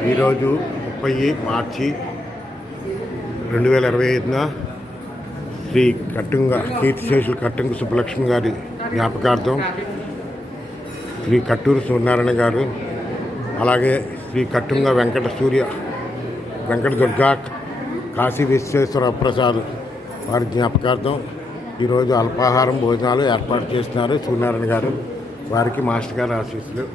ఈరోజు ముప్పై మార్చి రెండు వేల ఇరవై ఐదున శ్రీ కట్టుంగ కీర్తిశేషులు కట్టుంగ సుబ్బలక్ష్మి గారి జ్ఞాపకార్థం శ్రీ కట్టూరు సూర్యనారాయణ గారు అలాగే శ్రీ కట్టుంగ వెంకట సూర్య వెంకట దుర్గా కాశీ విశ్వేశ్వర ప్రసాద్ వారి జ్ఞాపకార్థం ఈరోజు అల్పాహారం భోజనాలు ఏర్పాటు చేస్తున్నారు సూర్యనారాయణ గారు వారికి మాస్టర్ గారు ఆశీస్సులు.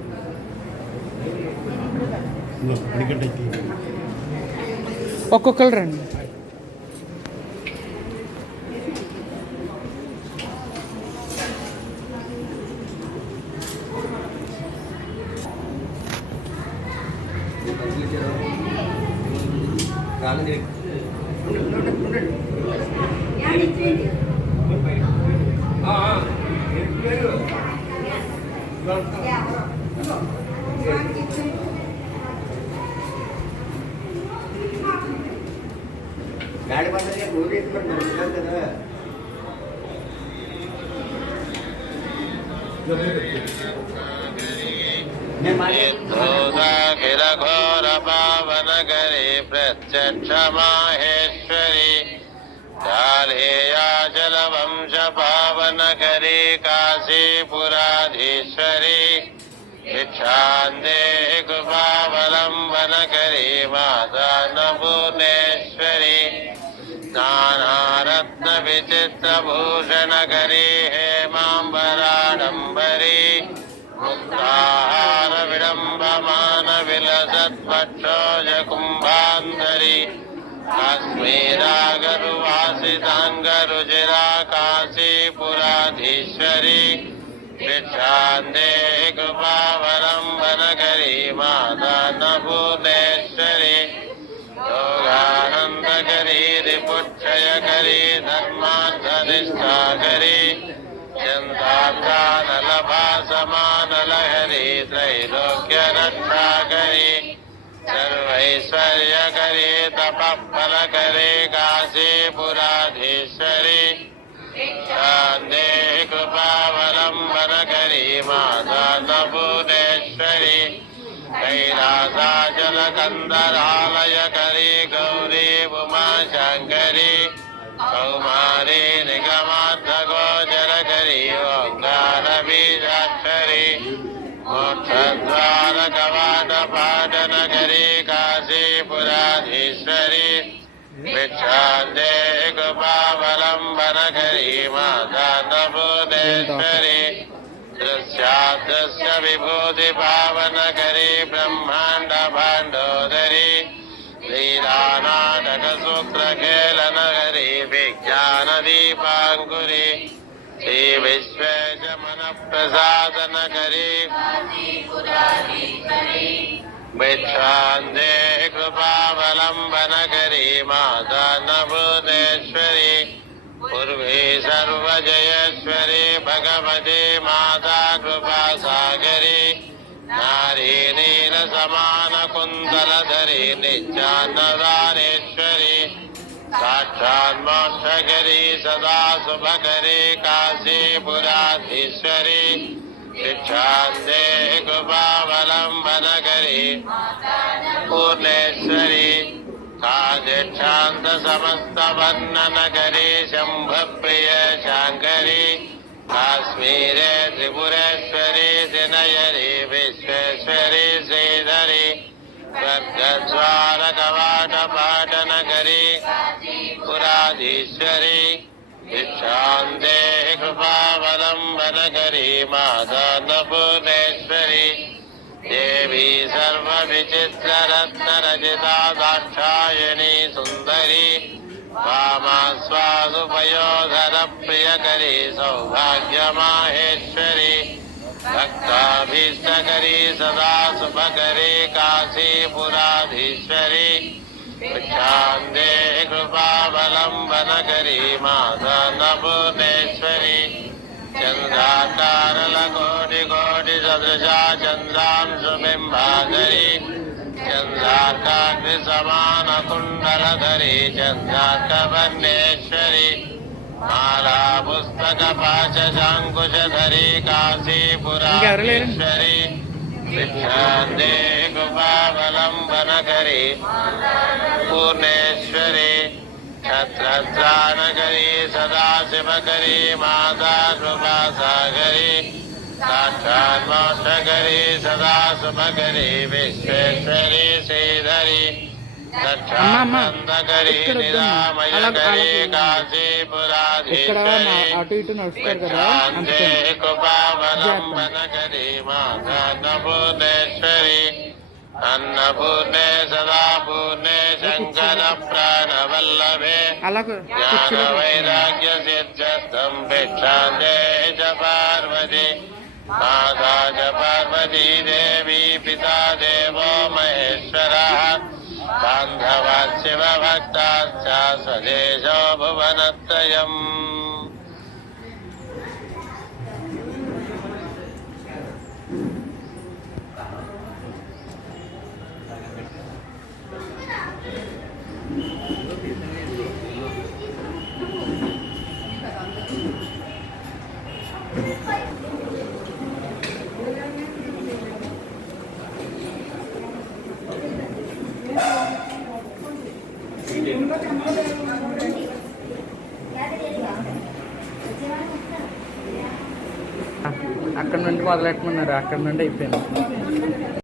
ఒక్కొక్కరు రండి ಗಾಡಿ ಬಂದ್ರೆ प्रत्यक्ष ನಿರ ಘೋರ ಪಾವನಗರಿ ಪ್ರತ್ಯಕ್ಷ ಮಾಹೇಶ್ವರಿ कालेयाचल वंश पावनकरी काशीपुराधीश्वरी इच्छान्देहि करी माता न నానారత్న విచిత్రభూషణకరి హేమాంబరాడంబరి ముక్తాహార విడంబమాన విలసత్పక్షోజ కుంభాంధరి కాశ్మీరాగరు వాసితాంగరుచిరా रिपुक्षयकरी धर्मार्थनिष्ठाकरी चन्दार्थानलभासमानलहरी त्रैलोक्यरक्षाकरी सर्वैश्वर्यकरी तपःफलकरी काशीपुराधीश्वरी शान्ते कृपावलम्बनकरी माता नभुवनेश्वरी कैलासाचलकन्दरालयकरी गौरी उमाशङ्करी कौमारी కౌమారే నిగమార్థగోచరకరీ ఓంగారబీజాక్షరీ మూర్ధద్వారకవాటపాటనకరీ కాశీపురాధీశ్వరీ విచ్ఛాందే కృపావలంబనకరీ మాతానభూదేశ్వరీ దృశ్యాదృశ్య విభూతి పావనకరీ బ్రహ్మాండ భాండోదరీ లీలానాటక సూత్రకే दीपाङ्कुरी श्री विश्वेश मन प्रसादन करी भिक्षान्ते कृपावलम्बन करी माता नभुवनेश्वरी पूर्वे सर्वजयेश्वरी भगवती माता कृपा सागरी नारी नील समान कुन्दलधरी नित्यानदानेश्वरी साक्षात् मोक्षकरी सदा शुभकरी काशीपुराधीश्वरी भिक्षान्ते कृपावलम्बनकरी पूर्णेश्वरी कादिक्षान्त समस्त वर्णनकरी शम्भप्रिय शाङ्करी काश्मीरे त्रिपुरेश्वरी दिनयरी विश्वेश्वरी श्रीधरी स्वर्गद्वारकवाटपाटनकरी पुराधीश्वरी भिक्षान्ते कृपावलम्बनकरी माता नपुनेश्वरी देवी सर्वविचित्ररत्नरचिता दाक्षायणी सुन्दरी वामास्वादुपयोधरप्रियकरी सौभाग्यमाहेश्वरी भक्ताभीष्टकरी सदा शुभकरी काशीपुराधीश्वरी भिक्षान्ते कृपावलम्बनकरी माता नभुवनेश्वरी चन्द्राकारलकोटिकोटिसदृशा चन्द्रांशुबिम्बाकरी चन्द्रार्काग्निसमानकुण्डलधरी चन्द्रार्कवर्णेश्वरी माला पुस्तक पाशशाङ्कुशधरी सिद्धान्ते गुपावलम्बनकरे पूर्णेश्वरे छत्रत्राणकरे सदाशिवकरे माता कृपासागरे साक्षान्मोक्षकरे सदा सुभकरे विश्वेश्वरे श्रीधरे ఇక్కడ అటు ఇటు నడుస్తారు కదా అన్నపూర్ణే సదా పూర్ణే శంకర ప్రాణవల్లభే జ్ఞాన. వైరాగ్య సిద్ధ్యర్థం భిక్షాందే చ పార్వతి మాతా చ పార్వతీ దేవి పితా దేవో మహేశ్వర బాంధవా శివ భక్తాశ్చ స్వదేశో అక్కడ నుండి మొదలెట్టమన్నారు. అక్కడ నుండి అయిపోయింది.